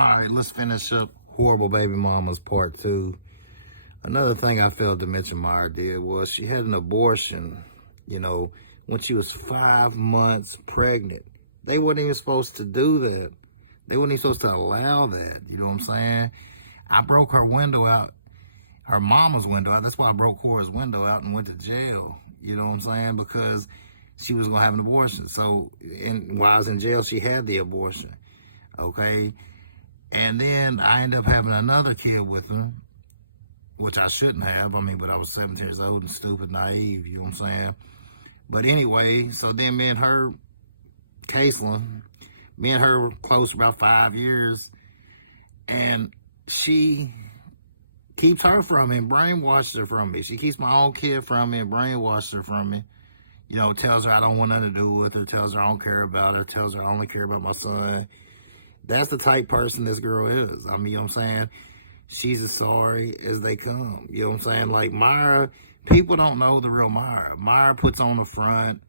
right, let's finish up Horrible Baby Mamas Part 2. Another thing I failed to mention Mara did was she had an abortion, when she was 5 months pregnant. They weren't even supposed to do that. They weren't even supposed to allow that, you know what I'm saying? I broke her window out, her mama's window out. That's why I broke Cora's window out and went to jail, you know what I'm saying? Because she was going to have an abortion. So while I was in jail, she had the abortion, okay? And then I ended up having another kid with her, which I shouldn't have. But I was 17 years old and stupid, naive, you know what I'm saying? But anyway, so then me and her, Caitlin, me and her were close for about 5 years. And she keeps her from me and brainwashed her from me. She keeps my own kid from me and brainwashed her from me. Tells her I don't want nothing to do with her, tells her I don't care about her, tells her I only care about my son. That's the type person this girl is. You know what I'm saying? She's as sorry as they come. You know what I'm saying? Like Myra, people don't know the real Myra. Myra puts on the front.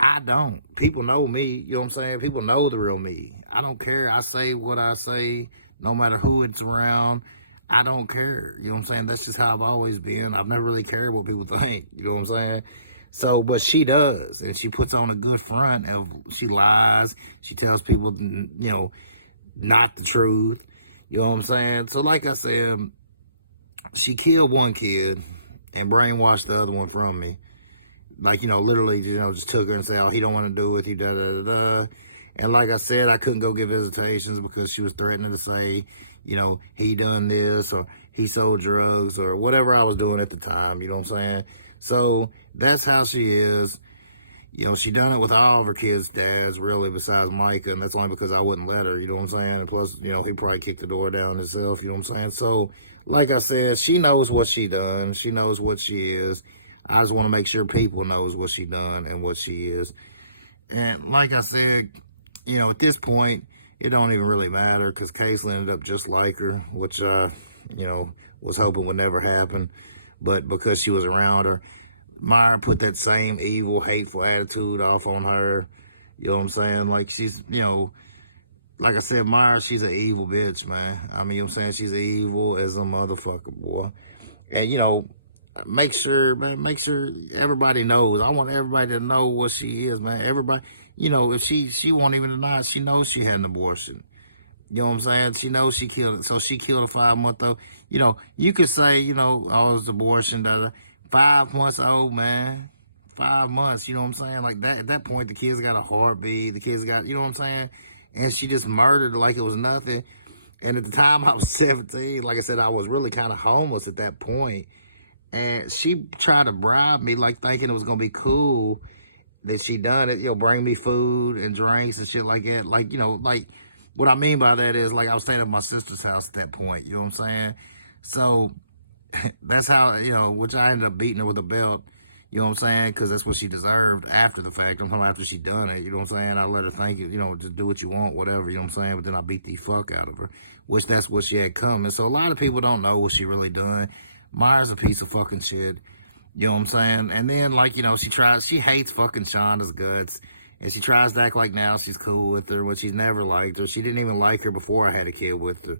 I don't. People know me. You know what I'm saying? People know the real me. I don't care. I say what I say, no matter who it's around. I don't care. You know what I'm saying? That's just how I've always been. I've never really cared what people think. You know what I'm saying? So, but she does. And she puts on a good front. She lies. She tells people, not the truth. You know what I'm saying? So like I said, she killed one kid and brainwashed the other one from me. Like, literally, just took her and said, oh, he don't want to do it with you, da-da-da-da. And like I said, I couldn't go get visitations because she was threatening to say, he done this or he sold drugs or whatever I was doing at the time, you know what I'm saying? So that's how she is. She done it with all of her kids' dads, really, besides Micah, and that's only because I wouldn't let her, you know what I'm saying? And plus, he probably kicked the door down himself, you know what I'm saying? So, like I said, she knows what she done. She knows what she is. I just want to make sure people knows what she done and what she is. And like I said, at this point, it don't even really matter because Caitlin ended up just like her, which I, was hoping would never happen. But because she was around her, Myra put that same evil, hateful attitude off on her. You know what I'm saying? Like she's, like I said, Myra, she's an evil bitch, man. You know what I'm saying? She's evil as a motherfucker, boy. And, make sure everybody knows. I want everybody to know what she is, man. Everybody, if she won't even deny it, she knows she had an abortion. You know what I'm saying? She knows she killed it. So she killed a 5-month-old. You could say, oh, it's abortion, 5 months old, man. 5 months, you know what I'm saying? Like that, at that point, the kids got a heartbeat. The kids got, you know what I'm saying? And she just murdered like it was nothing. And at the time I was 17, like I said, I was really kind of homeless at that point. And she tried to bribe me, like thinking it was going to be cool that she done it, bring me food and drinks and shit like that. Like, like what I mean by that is like I was staying at my sister's house at that point, you know what I'm saying? So that's how, which I ended up beating her with a belt, you know what I'm saying? Because that's what she deserved after the fact. I'm talking after she done it, you know what I'm saying? I let her think, just do what you want, whatever, you know what I'm saying? But then I beat the fuck out of her, which that's what she had coming. So a lot of people don't know what she really done. Myra's a piece of fucking shit, you know what I'm saying? And then, like, she hates fucking Shonda's guts. And she tries to act like now she's cool with her, but she's never liked her. She didn't even like her before I had a kid with her.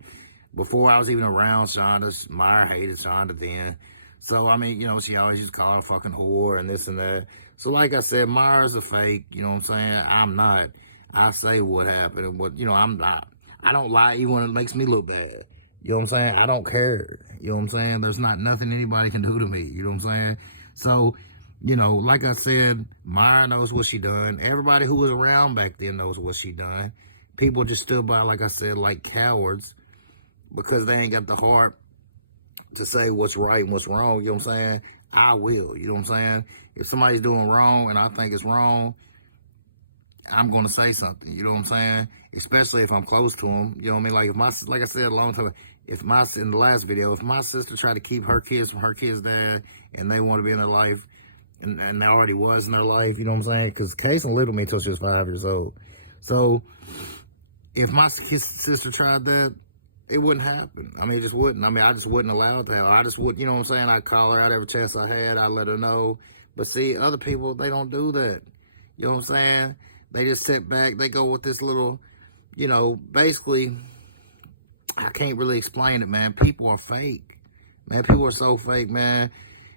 Before I was even around Shonda, Myra hated Shonda then. So, she always just called her a fucking whore and this and that. So, like I said, Myra's a fake, you know what I'm saying? I'm not. I say what happened and what, I'm not. I don't lie even when it makes me look bad. You know what I'm saying? I don't care. You know what I'm saying? There's not nothing anybody can do to me. You know what I'm saying? So, like I said, Myra knows what she done. Everybody who was around back then knows what she done. People just stood by, like I said, like cowards because they ain't got the heart to say what's right and what's wrong. You know what I'm saying? I will. You know what I'm saying? If somebody's doing wrong and I think it's wrong, I'm going to say something. You know what I'm saying? Especially if I'm close to them. You know what I mean? Like I said a long time, in the last video, if my sister tried to keep her kids from her kid's dad and they want to be in their life, and they already was in their life, you know what I'm saying? Because Caitlin lived with me until she was 5 years old. So if my sister tried that, it wouldn't happen. It just wouldn't. I just wouldn't allow it to happen. I just would, you know what I'm saying? I'd call her out every chance I had. I'd let her know. But see, other people, they don't do that. You know what I'm saying? They just sit back. They go with this little, basically I can't really explain it, man. People are fake. Man, people are so fake, man.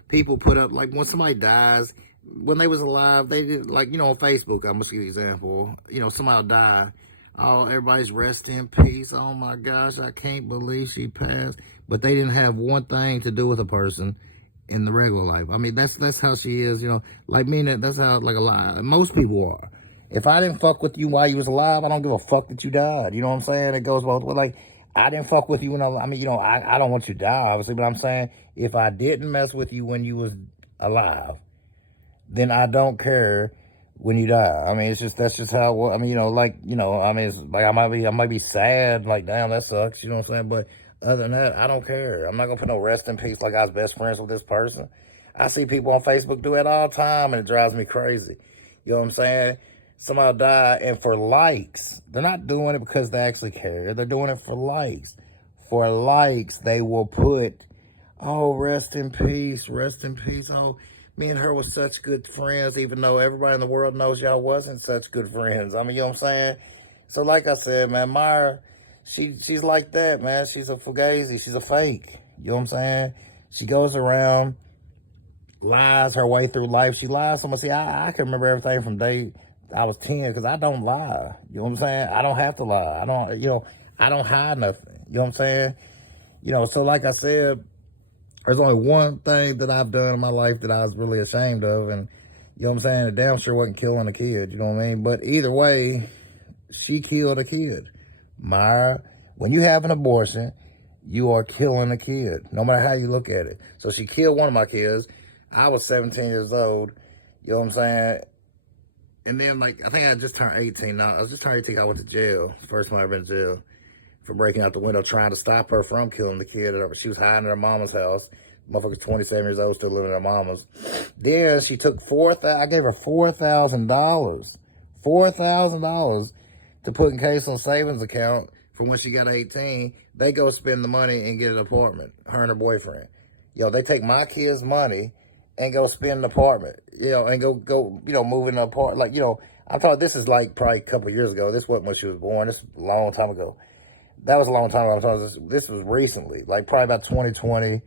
People put up, like, when somebody dies, when they was alive, they did, like, you know, on Facebook, I'm going to give you an example. You know, somebody died. Oh, everybody's rest in peace. Oh, my gosh, I can't believe she passed. But they didn't have one thing to do with a person in the regular life. I mean, that's how she is, you know. Like me, that's how, like, a lot, most people are. If I didn't fuck with you while you was alive, I don't give a fuck that you died. You know what I'm saying? It goes both ways. Like, I didn't fuck with you when I mean, you know, I don't want you to die, obviously, but I'm saying if I didn't mess with you when you was alive, then I don't care when you die. I mean, it's just, that's just how, I mean, you know, like, you know, I mean, it's like, I might be sad, like, damn, that sucks, you know what I'm saying? But other than that, I don't care. I'm not gonna put no rest in peace like I was best friends with this person. I see people on Facebook do it all the time, and it drives me crazy. You know what I'm saying? Somebody die, and for likes, they're not doing it because they actually care. They're doing it for likes. For likes, they will put, oh, rest in peace, rest in peace. Oh, me and her were such good friends, even though everybody in the world knows y'all wasn't such good friends. I mean, you know what I'm saying? So like I said, man, Myra, she's like that, man. She's a fugazi. She's a fake. You know what I'm saying? She goes around, lies her way through life. She lies so much. See, I can remember everything from day I was 10 because I don't lie. You know what I'm saying? I don't have to lie. I don't, you know, I don't hide nothing. You know what I'm saying? You know, so like I said, there's only one thing that I've done in my life that I was really ashamed of, and you know what I'm saying? It damn sure wasn't killing a kid, you know what I mean? But either way, she killed a kid. Myra, when you have an abortion, you are killing a kid, no matter how you look at it. So she killed one of my kids. I was 17 years old, you know what I'm saying? And then, like, I think I just turned 18. Now, I was just turning 18, I went to jail. First time I ever been to jail for breaking out the window, trying to stop her from killing the kid. She was hiding in her mama's house. Motherfucker's 27 years old, still living in her mama's. Then she took I gave her $4,000. $4,000 to put in Caselin's savings account for when she got 18. They go spend the money and get an apartment, her and her boyfriend. Yo, they take my kid's money and go spend an apartment, you know, and go, you know, move in an apartment. Like, you know, I thought this is like probably a couple of years ago. This wasn't when she was born. This was a long time ago. That was a long time ago. This was recently, like probably about 2020.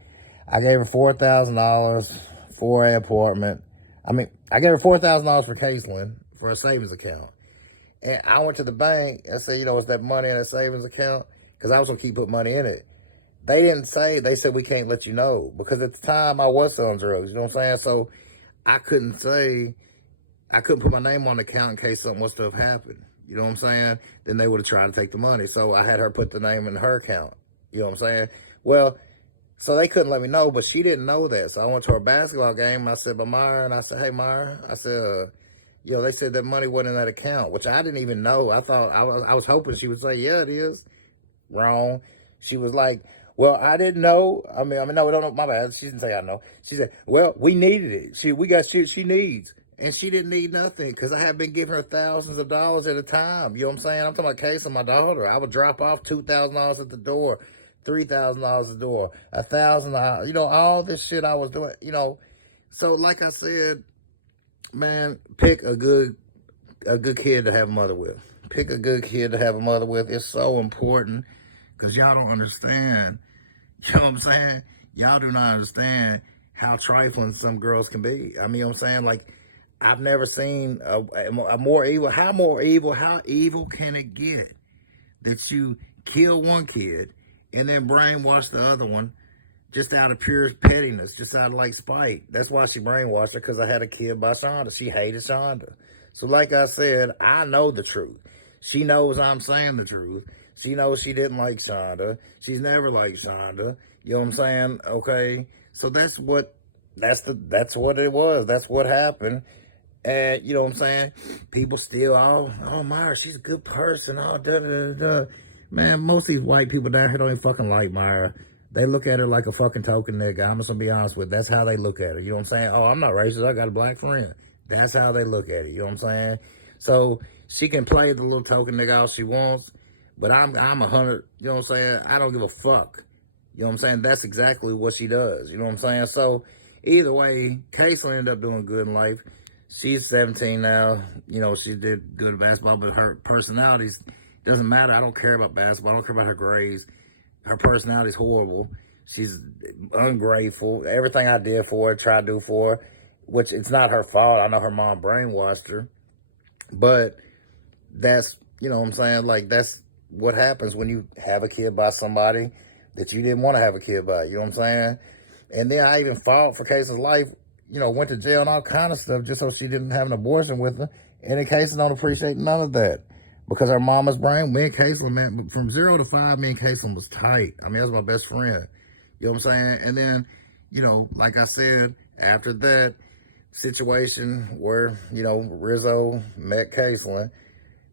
I gave her $4,000 for an apartment. I mean, I gave her $4,000 for Caselin for a savings account. And I went to the bank and said, you know, is that money in a savings account? Because I was going to keep putting money in it. They didn't say, they said, we can't let you know. Because at the time, I was selling drugs, you know what I'm saying? So I couldn't put my name on the account in case something was to have happened. You know what I'm saying? Then they would have tried to take the money. So I had her put the name in her account. You know what I'm saying? Well, so they couldn't let me know, but she didn't know that. So I went to her basketball game, and I said, but Myra, and I said, hey, Myra, I said, you know, they said that money wasn't in that account, which I didn't even know. I thought, I was hoping she would say, yeah, it is. Wrong. She was like, well, I didn't know. I mean, no, don't know. My bad. She didn't say I know. She said, well, we needed it. We got shit she needs. And she didn't need nothing because I have been giving her thousands of dollars at a time. You know what I'm saying? I'm talking about Case and my daughter. I would drop off $2,000 at the door, $3,000 at the door, $1,000. You know, all this shit I was doing. You know, so like I said, man, pick a good kid to have a mother with. Pick a good kid to have a mother with. It's so important because y'all don't understand. You know what I'm saying? Y'all do not understand how trifling some girls can be. I mean, you know what I'm saying? Like, I've never seen a more evil. How evil can it get that you kill one kid and then brainwash the other one just out of pure pettiness, just out of like spite? That's why she brainwashed her, because I had a kid by Shonda. She hated Shonda. So like I said, I know the truth. She knows I'm saying the truth. She knows she didn't like Shonda. She's never liked Shonda. You know what I'm saying? Okay. So that's what it was. That's what happened. And you know what I'm saying? People still, oh, Myra, she's a good person. Oh, da, da, da, da. Man, most of these white people down here don't even fucking like Myra. They look at her like a fucking token nigga. I'm just gonna be honest with you. That's how they look at her. You know what I'm saying? Oh, I'm not racist. I got a black friend. That's how they look at it. You know what I'm saying? So she can play the little token nigga all she wants, but I'm 100. You know what I'm saying? I don't give a fuck. You know what I'm saying? That's exactly what she does. You know what I'm saying? So either way, Caitlyn ended up doing good in life. She's 17 now. You know, she did good at basketball, but her personality doesn't matter. I don't care about basketball. I don't care about her grades. Her personality is horrible. She's ungrateful. Everything I did for her, tried to do for her, which it's not her fault. I know her mom brainwashed her. But that's, you know what I'm saying? Like, that's what happens when you have a kid by somebody that you didn't want to have a kid by. You know what I'm saying? And then I even fought for Case's life, you know, went to jail and all kind of stuff just so she didn't have an abortion with her. And then Case don't appreciate none of that. Because her mama's brain, me and Caitlin, man, from 0 to 5, me and Caitlin was tight. I mean, that was my best friend. You know what I'm saying? And then, you know, like I said, after that situation where, you know, Rizzo met Caitlin,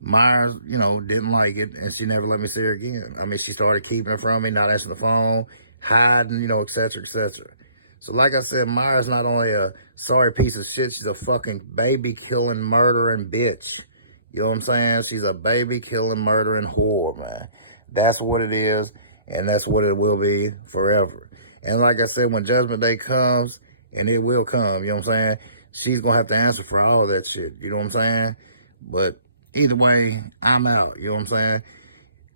Myers, you know, didn't like it, and she never let me see her again. I mean, she started keeping it from me, not answering the phone, hiding, you know, et cetera, et cetera. So like I said, Myers not only a sorry piece of shit, she's a fucking baby-killing, murdering bitch. You know what I'm saying? She's a baby-killing, murdering whore, man. That's what it is, and that's what it will be forever. And like I said, when Judgment Day comes, and it will come, you know what I'm saying? She's going to have to answer for all that shit, you know what I'm saying? But either way, I'm out, you know what I'm saying?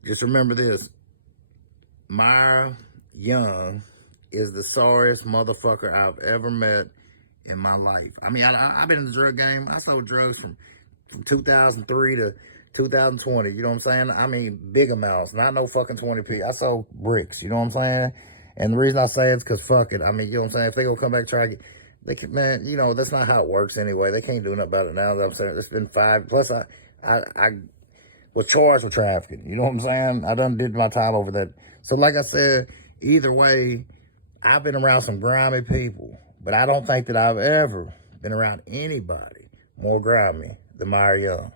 Just remember this. Myra Young is the sorriest motherfucker I've ever met in my life. I mean, I've been in the drug game. I sold drugs from 2003 to 2020, you know what I'm saying? I mean, big amounts, not no fucking 20p. I sold bricks, you know what I'm saying? And the reason I say it's because fuck it. I mean, you know what I'm saying? If they gonna come back and try to get, they can, man, you know, that's not how it works anyway. They can't do nothing about it now. That I'm saying it's been 5, plus I was charged with trafficking, you know what I'm saying? I done did my time over that. So like I said, either way, I've been around some grimy people, but I don't think that I've ever been around anybody more grimy than Myra Young.